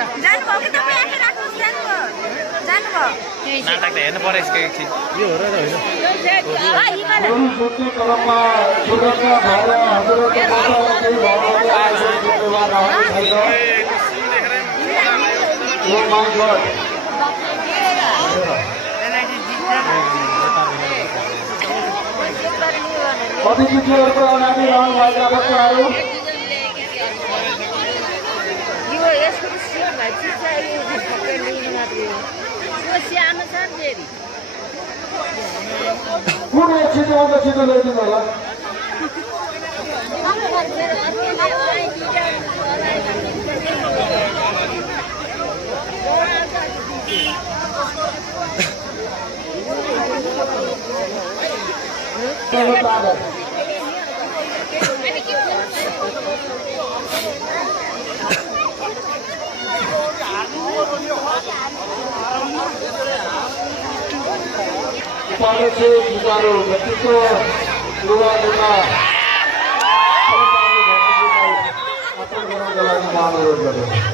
जानुभयो कि तपाईँ आफै राख्नुहोस् जानुभयो नाटक त हेर्नु पर्यो यसको एकछिन यो हो र होइन अतिथिहरूको अगाडि रहनुभएका बच्चाहरू कुन एक छिटो आउँदा छिटो ल्याइदिनु होला पारसे जुगारो व्यक्तित्व युवा नेता अनुरोध गर्दछु